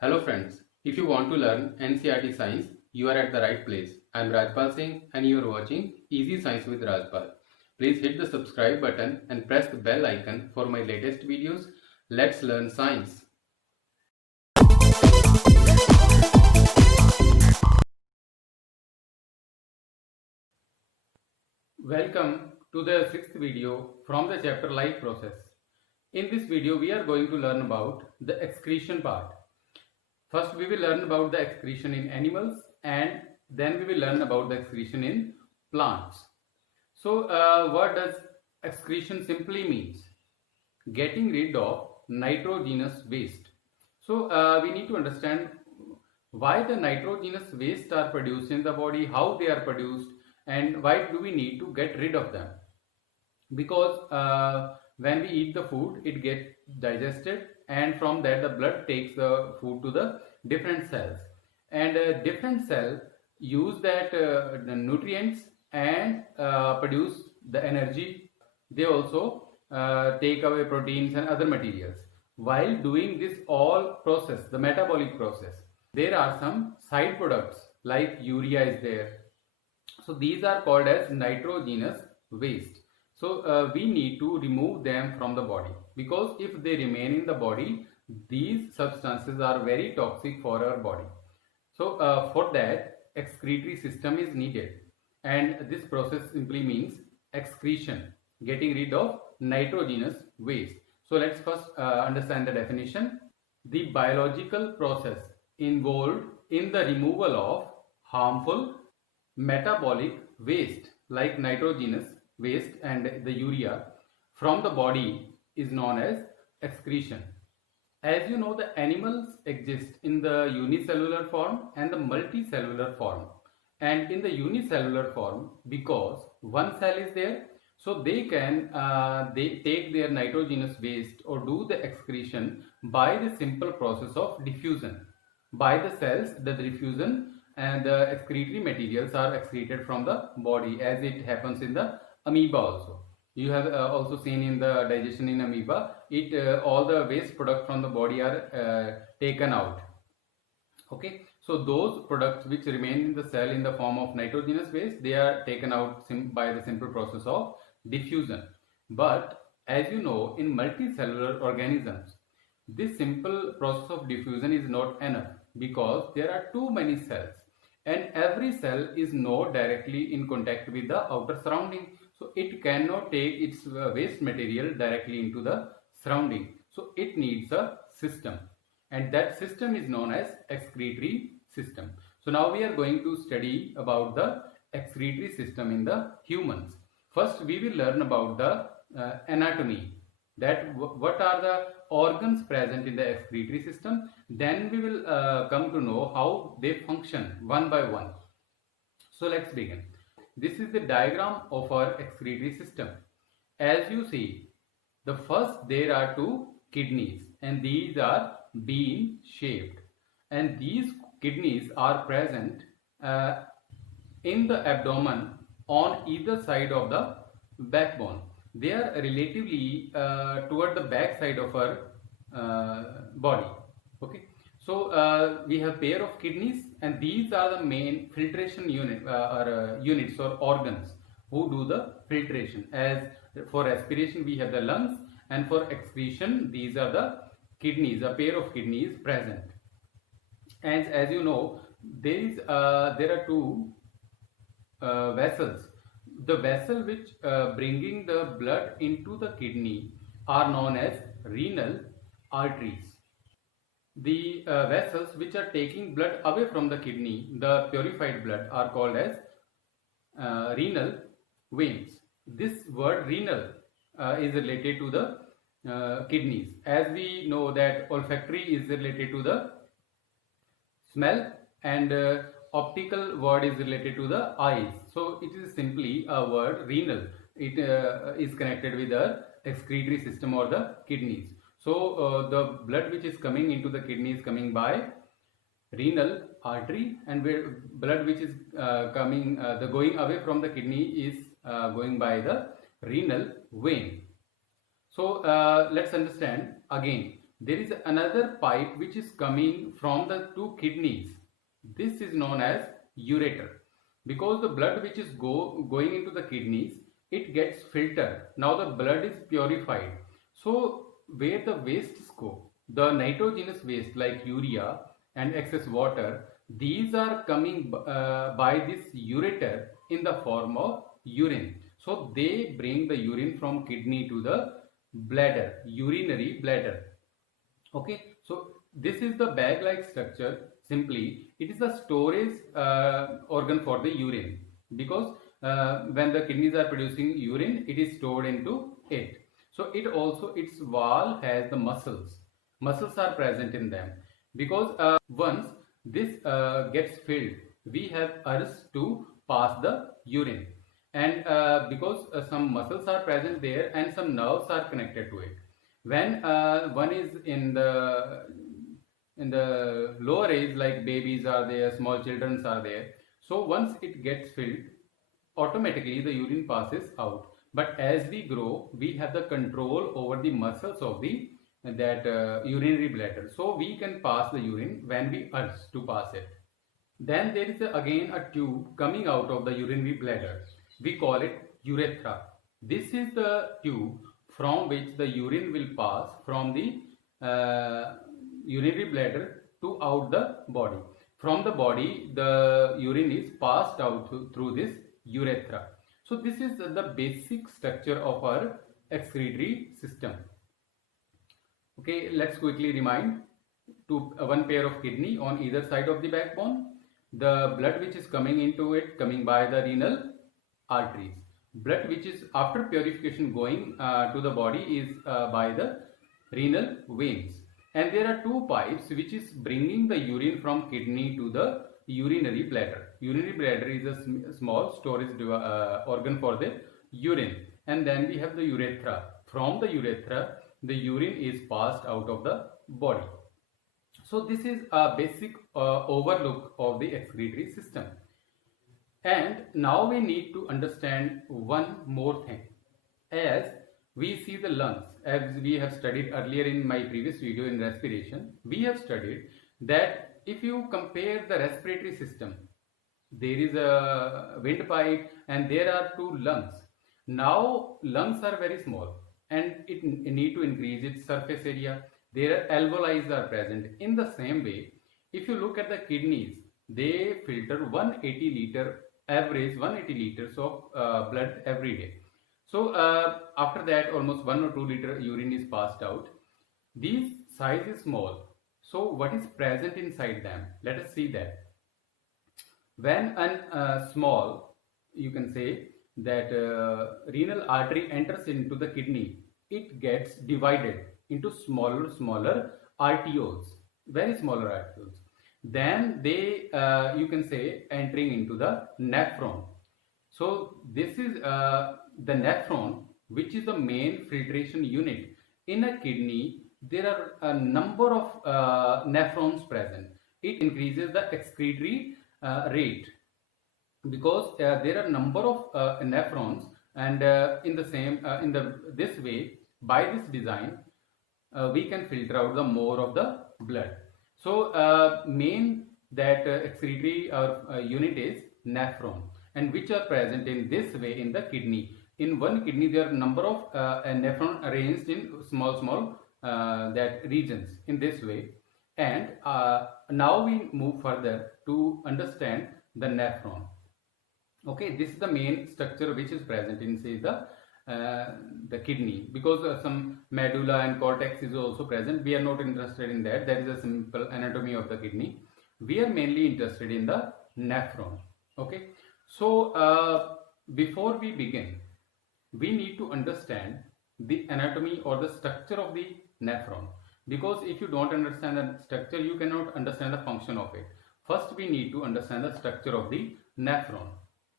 Hello friends, if you want to learn NCERT science, you are at the right place. I am Rajpal Singh and you are watching Easy Science with Rajpal. Please hit the subscribe button and press the bell icon for my latest videos. Let's learn science. Welcome to the sixth video from the chapter life process. In this video, we are going to learn about the excretion part. First, we will learn about the excretion in animals and then we will learn about the excretion in plants. So, what does excretion simply means? Getting rid of nitrogenous waste. So, we need to understand why the nitrogenous waste are produced in the body, how they are produced, and why do we need to get rid of them. Because when we eat the food, it gets digested, and from that the blood takes the food to the different cells, and different cell use that the nutrients and produce the energy. They also take away proteins and other materials. While doing this all process, the metabolic process, there are some side products like urea is there. So these are called as nitrogenous waste. So we need to remove them from the body, because if they remain in the body, these substances are very toxic for our body. So for that, excretory system is needed, and this process simply means excretion, getting rid of nitrogenous waste. So let's first understand the definition. The biological process involved in the removal of harmful metabolic waste like nitrogenous waste and the urea from the body is known as excretion. As you know, the animals exist in the unicellular form and the multicellular form. And in the unicellular form, because one cell is there, so they can they take their nitrogenous waste or do the excretion by the simple process of diffusion. By the cells, the diffusion and the excretory materials are excreted from the body, as it happens in the amoeba also. You have also seen in the digestion in amoeba, all the waste product from the body are taken out. Okay, so those products which remain in the cell in the form of nitrogenous waste, they are taken out by the simple process of diffusion. But as you know, in multicellular organisms, this simple process of diffusion is not enough, because there are too many cells and every cell is not directly in contact with the outer surrounding. So it cannot take its waste material directly into the surrounding. So it needs a system, and that system is known as excretory system. So now we are going to study about the excretory system in the humans. First, we will learn about the anatomy, that what are the organs present in the excretory system. Then we will come to know how they function one by one. So let's begin. This is the diagram of our excretory system. As you see, the first, there are two kidneys, and these are bean shaped, and these kidneys are present in the abdomen on either side of the backbone. They are relatively toward the back side of our body. Okay, so we have pair of kidneys, and these are the main filtration units or organs who do the filtration. As for respiration, we have the lungs, and for excretion, these are the kidneys, a pair of kidneys present. And as you know, there are two vessels. The vessel which bringing the blood into the kidney are known as renal arteries. The vessels which are taking blood away from the kidney, the purified blood, are called as renal veins. This word renal is related to the kidneys. As we know that olfactory is related to the smell, and optical word is related to the eyes. So it is simply a word renal. It is connected with the excretory system or the kidneys. So the blood which is coming into the kidney is coming by renal artery, and blood which is the going away from the kidney is going by the renal vein. So let's understand again there is another pipe which is coming from the two kidneys. This is known as ureter, because the blood which is going into the kidneys, it gets filtered. Now the blood is purified. So where the wastes go, the nitrogenous waste like urea and excess water, these are coming by this ureter in the form of urine. So they bring the urine from kidney to the bladder, urinary bladder. Okay, so this is the bag-like structure. Simply, it is the storage organ for the urine, because when the kidneys are producing urine, it is stored into it. So it also, its wall has the muscles. Muscles are present in them, because once this gets filled, we have urge to pass the urine, and because some muscles are present there and some nerves are connected to it. When one is in the lower age, like babies are there, small children are there, so once it gets filled, automatically the urine passes out. But as we grow, we have the control over the muscles of the urinary bladder, so we can pass the urine when we urge to pass it. Then there is again a tube coming out of the urinary bladder. We call it urethra. This is the tube from which the urine will pass from the urinary bladder to out the body. From the body, the urine is passed out through this urethra. So this is the basic structure of our excretory system. Okay, let's quickly remind. One pair of kidney on either side of the backbone. The blood which is coming into it, coming by the renal arteries. Blood which is after purification going to the body is by the renal veins. And there are two pipes which is bringing the urine from kidney to the urinary bladder. Urinary bladder is a small storage organ for the urine. And then we have the urethra. From the urethra, the urine is passed out of the body. So this is a basic overlook of the excretory system. And now we need to understand one more thing. As we see the lungs, as we have studied earlier in my previous video in respiration, we have studied that if you compare the respiratory system, there is a windpipe and there are two lungs. Now lungs are very small and it need to increase its surface area. There are alveoli are present. In the same way, if you look at the kidneys, they filter 180 liters of blood every day. So after that, almost 1 or 2 liter urine is passed out. These size is small. So what is present inside them? Let us see that. When small, you can say that renal artery enters into the kidney, it gets divided into smaller arterioles, very smaller arterioles. Then they, you can say, entering into the nephron. So this is the nephron, which is the main filtration unit. In a kidney, there are a number of nephrons present. It increases the excretory rate, because there are a number of nephrons, and this way, by this design, we can filter out the more of the blood. So main that excretory unit is nephron, and which are present in this way in the kidney. In one kidney, there are number of nephron arranged in small that regions in this way. And now we move further to understand the nephron. Okay, this is the main structure which is present in, say, the kidney, because some medulla and cortex is also present. We are not interested in that. That is a simple anatomy of the kidney. We are mainly interested in the nephron. Okay, so before we begin, we need to understand the anatomy or the structure of the nephron, because if you don't understand the structure, you cannot understand the function of it. First, we need to understand the structure of the nephron.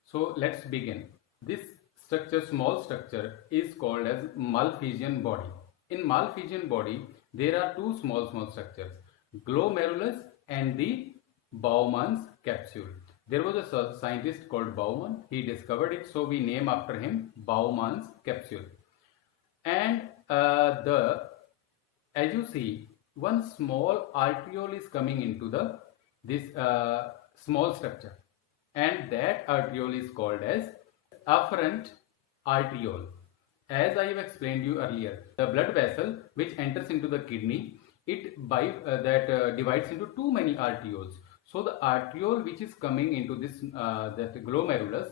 So let's begin. This structure, small structure, is called as Malpighian body. In Malpighian body, there are two small structures, glomerulus and the Bowman's capsule. There was a scientist called Bowman. He discovered it, so we name after him Bowman's capsule. And as you see, one small arteriole is coming into this small structure, and that arteriole is called as afferent arteriole. As I have explained you earlier, the blood vessel which enters into the kidney, it divides into too many arterioles. So the arteriole which is coming into this that glomerulus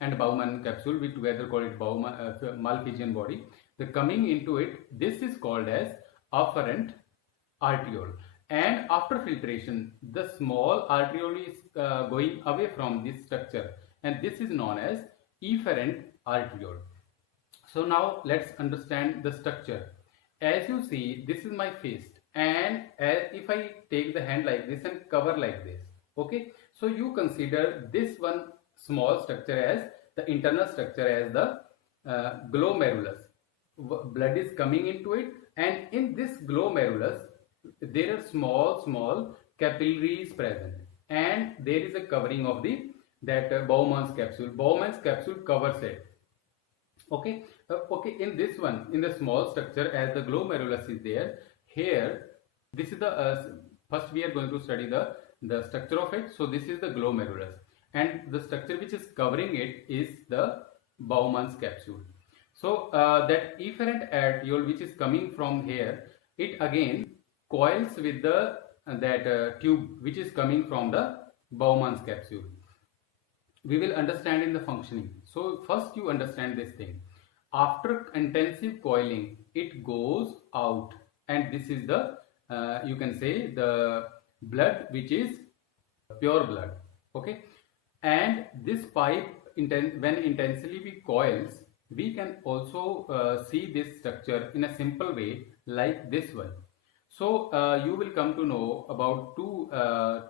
and Bowman capsule, we together call it Malpighian body, the coming into it, this is called as afferent arteriole. And after filtration, the small arteriole is going away from this structure, and this is known as efferent arteriole. So now let's understand the structure. As you see, this is my fist, and if I take the hand like this and cover like this, okay, so you consider this one small structure as the internal structure as the glomerulus. Blood is coming into it, and in this glomerulus there are small capillaries present, and there is a covering of that Bowman's capsule. Bowman's capsule covers it. Okay, in this one, in the small structure, as the glomerulus is there, here this is the first we are going to study the structure of it. So this is the glomerulus, and the structure which is covering it is the Bowman's capsule. So that efferent arteriole which is coming from here, it again coils with that tube which is coming from the Bowman's capsule. We will understand in the functioning. So first you understand this thing. After intensive coiling, it goes out, and this is the you can say the blood which is pure blood. Okay, and this pipe when intensely coils, we can also see this structure in a simple way like this one. So you will come to know about two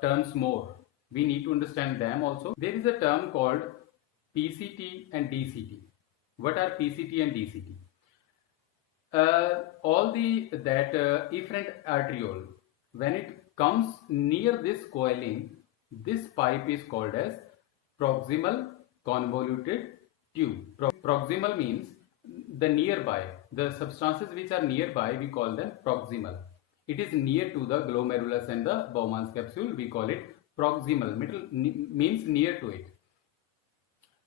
terms more. We need to understand them also. There is a term called PCT and DCT. What are PCT and DCT? All that efferent arteriole, when it comes near this coiling, this pipe is called as proximal convoluted tube. Proximal means the nearby, the substances which are nearby, we call them proximal. It is near to the glomerulus and the Bowman's capsule, we call it proximal. Middle means near to it,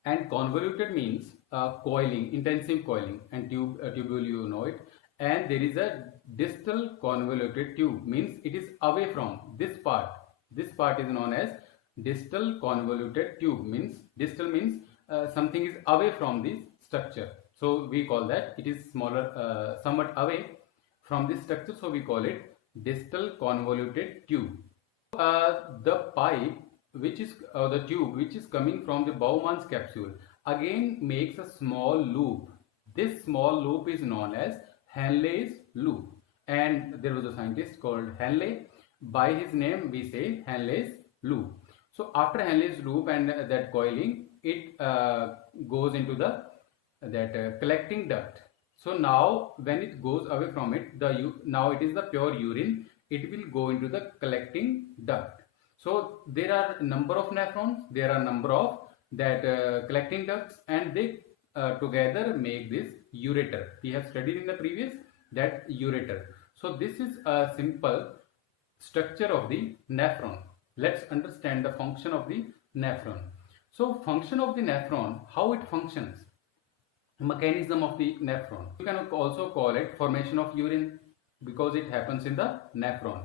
and convoluted means coiling, intensive coiling, and tubule, you know it. And there is a distal convoluted tube, means it is away from this part. This part is known as distal convoluted tube. Means distal means something is away from this structure, so we call that it is smaller, somewhat away from this structure, so we call it distal convoluted tube. The pipe which is the tube which is coming from the Bowman's capsule again makes a small loop. This small loop is known as Henle's loop, and there was a scientist called Henle. By his name we say Henle's loop. So after Henle's loop and that coiling, it goes into that collecting duct. So now when it goes away from it, now it is the pure urine, it will go into the collecting duct. So there are number of nephrons, there are number of that collecting ducts, and they together make this ureter. We have studied in the previous that ureter. So this is a simple structure of the nephron. Let's understand the function of the nephron. So function of the nephron, how it functions, mechanism of the nephron. You can also call it formation of urine, because it happens in the nephron.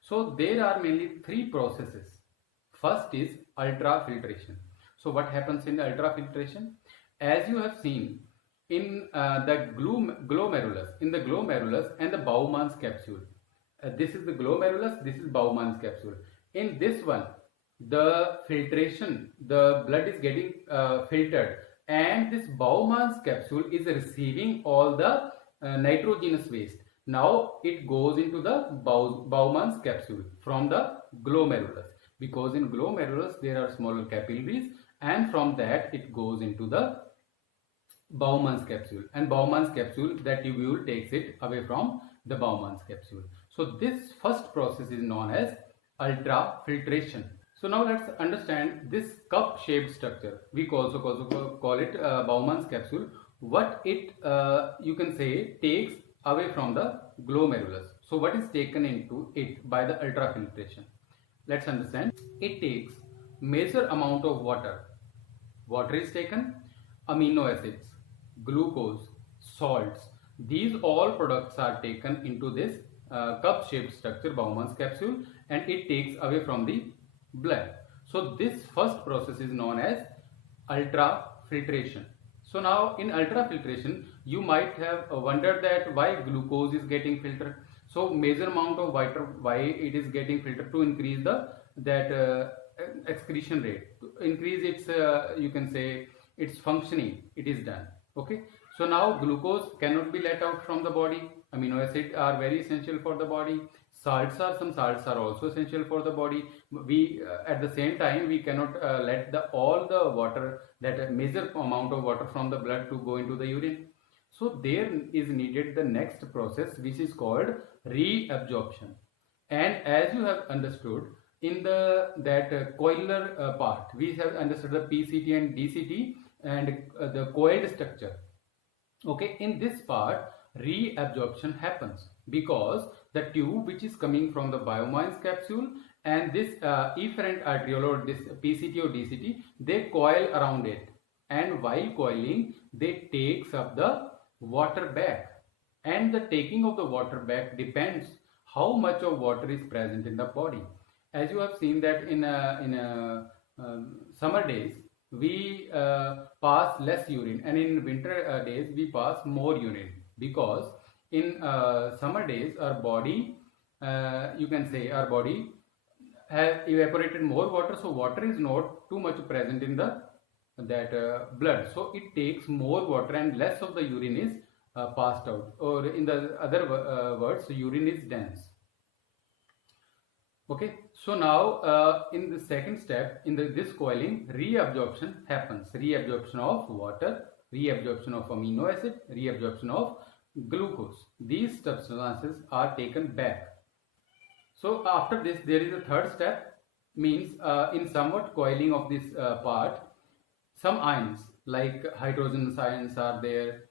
So there are mainly three processes. First is ultrafiltration. So what happens in the ultrafiltration? As you have seen in the glomerulus, and the Bowman's capsule. This is the glomerulus, this is Bowman's capsule. In this one, the filtration, the blood is getting filtered, and this Bowman's capsule is receiving all the nitrogenous waste. Now it goes into the Bowman's capsule from the glomerulus, because in glomerulus there are smaller capillaries, and from that it goes into the Bowman's capsule, and Bowman's capsule, that tubule takes it away from the Bowman's capsule. So this first process is known as ultrafiltration. So now let's understand this cup shaped structure. We also call it Bowman's capsule. What it you can say takes away from the glomerulus. So what is taken into it by the ultrafiltration? Let's understand. It takes major amount of water. Water is taken, amino acids, glucose, salts. These all products are taken into this cup-shaped structure, Bowman's capsule, and it takes away from the blood. So this first process is known as ultrafiltration. So now in ultrafiltration, you might have wondered that why glucose is getting filtered. So major amount of water, why it is getting filtered? To increase the excretion rate, to increase its you can say its functioning, it is done. Okay, so now glucose cannot be let out from the body. Amino acids are very essential for the body. Some salts are also essential for the body. We at the same time we cannot let all the water, that major amount of water from the blood, to go into the urine. So there is needed the next process, which is called reabsorption. And as you have understood in that coiler part, we have understood the PCT and DCT and the coiled structure. Okay, in this part reabsorption happens because the tube which is coming from the Bowman's capsule and this efferent arteriole or this PCT or DCT, they coil around it, and while coiling they takes up the water back, and the taking of the water back depends how much of water is present in the body. As you have seen that in summer days we pass less urine, and in winter days we pass more urine, because in summer days our body, you can say our body has evaporated more water, so water is not too much present in that blood, so it takes more water and less of the urine is passed out, or in the other words, urine is dense. Okay, so now in the second step, in this coiling, reabsorption happens. Reabsorption of water, reabsorption of amino acid, reabsorption of glucose. These substances are taken back. So after this, there is a third step, means in somewhat coiling of this part, some ions like hydrogen ions are there,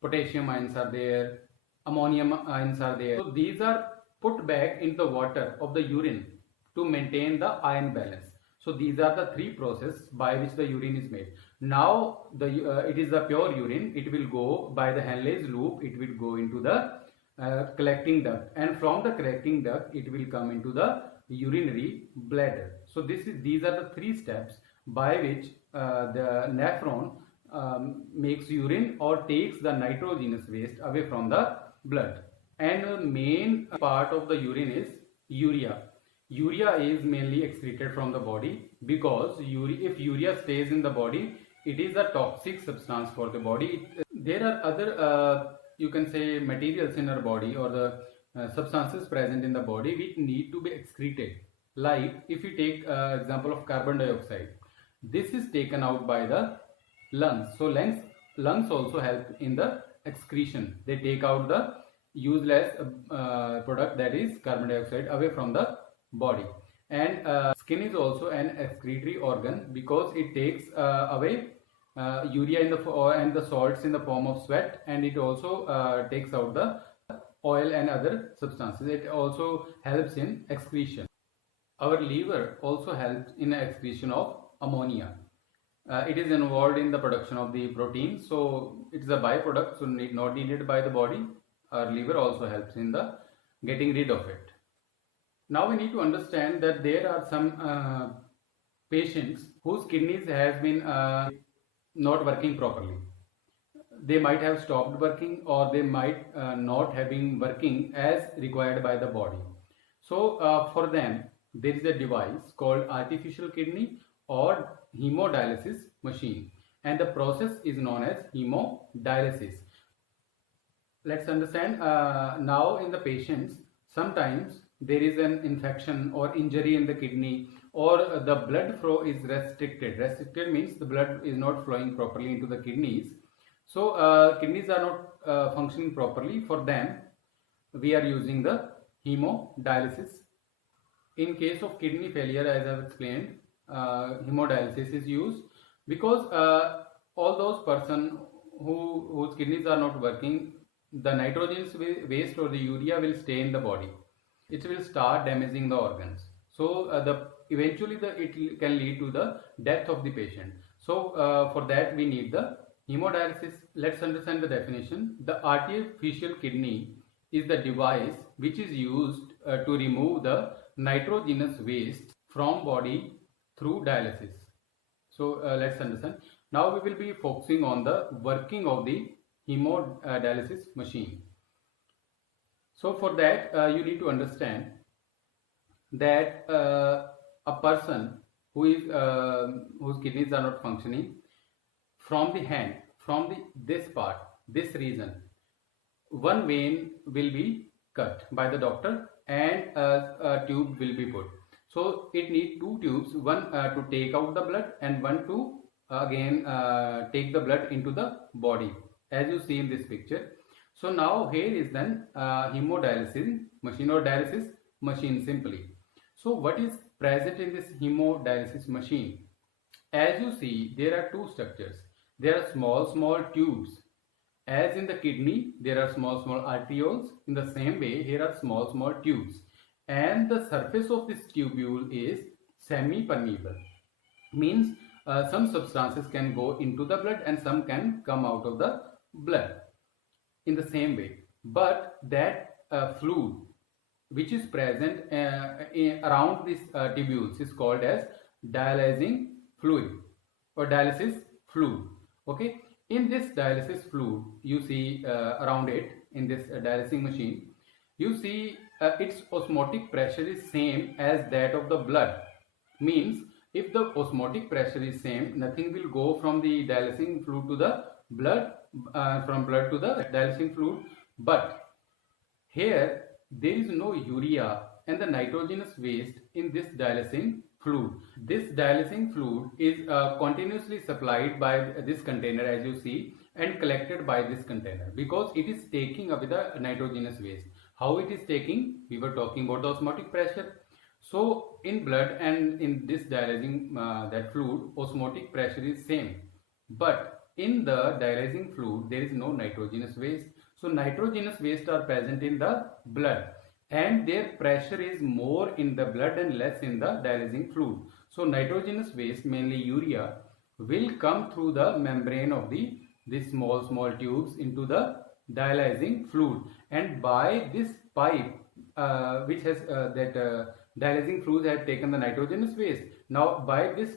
potassium ions are there, ammonium ions are there. So these are put back into the water of the urine to maintain the ion balance. So these are the three processes by which the urine is made. Now it is the pure urine. It will go by the Henle's loop. It will go into the collecting duct, and from the collecting duct it will come into the urinary bladder. So these are the three steps by which the nephron makes urine or takes the nitrogenous waste away from the blood. And the main part of the urine is urea. Urea is mainly excreted from the body, because if urea stays in the body, it is a toxic substance for the body. There are other you can say materials in our body, or the substances present in the body which need to be excreted. Like if you take example of carbon dioxide, this is taken out by the lungs. So lungs also help in the excretion. They take out the useless product, that is carbon dioxide, away from the body. And skin is also an excretory organ, because it takes away urea and the salts in the form of sweat, and it also takes out the oil and other substances. It also helps in excretion. Our liver also helps in excretion of ammonia. It is involved in the production of the protein, so it is a byproduct, so not needed by the body. Our liver also helps in the getting rid of it. Now we need to understand that there are some patients whose kidneys has been not working properly. They might have stopped working, or they might not have been working as required by the body. So for them there is a device called artificial kidney or hemodialysis machine, and the process is known as hemodialysis. Let's understand now in the patients, sometimes there is an infection or injury in the kidney, or the blood flow is restricted. Restricted means the blood is not flowing properly into the kidneys. So kidneys are not functioning properly. For them we are using the hemodialysis. In case of kidney failure, as I have explained, hemodialysis is used, because all those person whose kidneys are not working, the nitrogenous waste or the urea will stay in the body. It will start damaging the organs. So eventually it can lead to the death of the patient. So for that we need the hemodialysis. Let's understand the definition. The artificial kidney is the device which is used to remove the nitrogenous waste from body through dialysis. So let's understand. Now we will be focusing on the working of the hemodialysis machine. So for that you need to understand that a person who is whose kidneys are not functioning, from the hand, from this part, this region, one vein will be cut by the doctor and a tube will be put. So it needs two tubes, one to take out the blood and one to again take the blood into the body, as you see in this picture. So now here is then hemodialysis machine or dialysis machine simply. So what is present in this hemodialysis machine? As you see, there are two structures. There are small tubes. As in the kidney, there are small arterioles. In the same way, here are small tubes. And the surface of this tubule is semi-permeable. Means some substances can go into the blood and some can come out of the blood in the same way. But that fluid which is present around these tubules is called as dialyzing fluid or dialysis fluid. Okay, in this dialysis fluid you see around it in this dialysing machine, you see its osmotic pressure is same as that of the blood. Means if the osmotic pressure is same, nothing will go from the dialysing fluid to the blood, from blood to the dialysing fluid. But here there is no urea and the nitrogenous waste in this dialysing fluid. This dialysing fluid is continuously supplied by this container, as you see, and collected by this container, because it is taking away the nitrogenous waste. How it is taking? We were talking about the osmotic pressure. So in blood and in this dialysing that fluid, osmotic pressure is same, but in the dialysing fluid there is no nitrogenous waste. So nitrogenous waste are present in the blood and their pressure is more in the blood and less in the dialysing fluid. So nitrogenous waste, mainly urea, will come through the membrane of these small tubes into the dialysing fluid, and by this pipe which has dialysing fluid has taken the nitrogenous waste. Now by this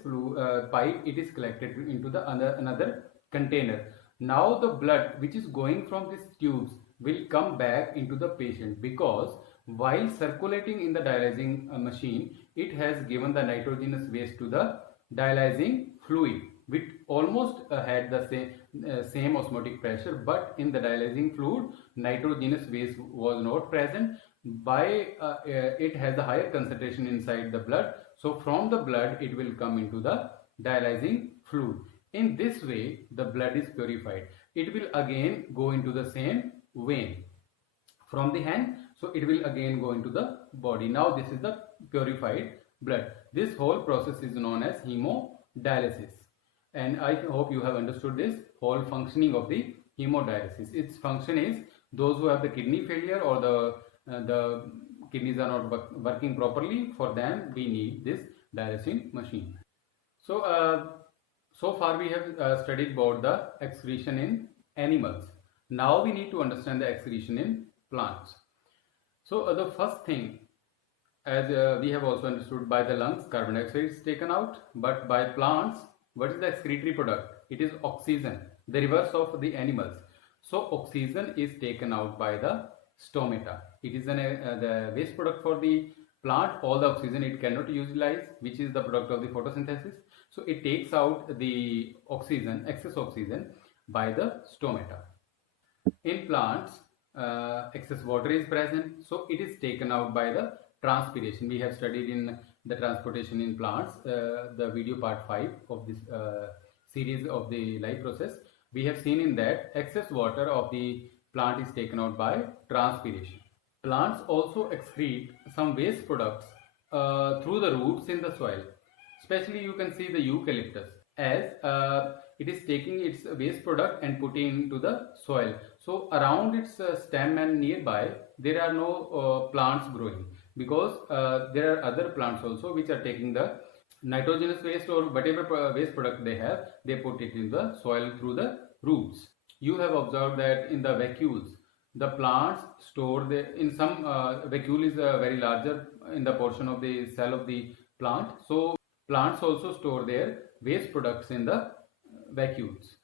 pipe it is collected into the another container. Now the blood which is going from these tubes will come back into the patient, because while circulating in the dialysing machine, it has given the nitrogenous waste to the dialysing fluid, which almost had the same osmotic pressure, but in the dialysing fluid nitrogenous waste was not present. By it has a higher concentration inside the blood, so from the blood it will come into the dialysing fluid. In this way the blood is purified. It will again go into the same vein from the hand, so it will again go into the body. Now this is the purified blood. This whole process is known as hemodialysis, and I hope you have understood this whole functioning of the hemodialysis. Its function is, those who have the kidney failure or the kidneys are not working properly, for them we need this dialysing machine. So far we have studied about the excretion in animals. Now we need to understand the excretion in plants. So the first thing, as we have also understood, by the lungs carbon dioxide is taken out, but by plants, what is the excretory product? It is oxygen, the reverse of the animals. So oxygen is taken out by the stomata. It is the waste product for the plant. All the oxygen it cannot utilize, which is the product of the photosynthesis. So it takes out the oxygen, excess oxygen, by the stomata. In plants, excess water is present, so it is taken out by the transpiration. We have studied in the transportation in plants, the video part 5 of this series of the life process. We have seen in that excess water of the plant is taken out by transpiration. Plants also excrete some waste products through the roots in the soil. Especially you can see the eucalyptus, as it is taking its waste product and putting into the soil. So around its stem and nearby there are no plants growing, because there are other plants also which are taking the nitrogenous waste or whatever waste product they have, they put it in the soil through the roots. You have observed that in the vacuoles, the plants store in some vacuole is very larger in the portion of the cell of the plant. So plants also store their waste products in the vacuoles.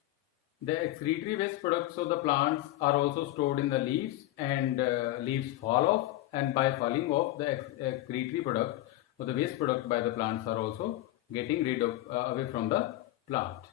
The excretory waste products of the plants are also stored in the leaves, and leaves fall off, and by falling off, the excretory product or the waste product by the plants are also getting rid of away from the plant.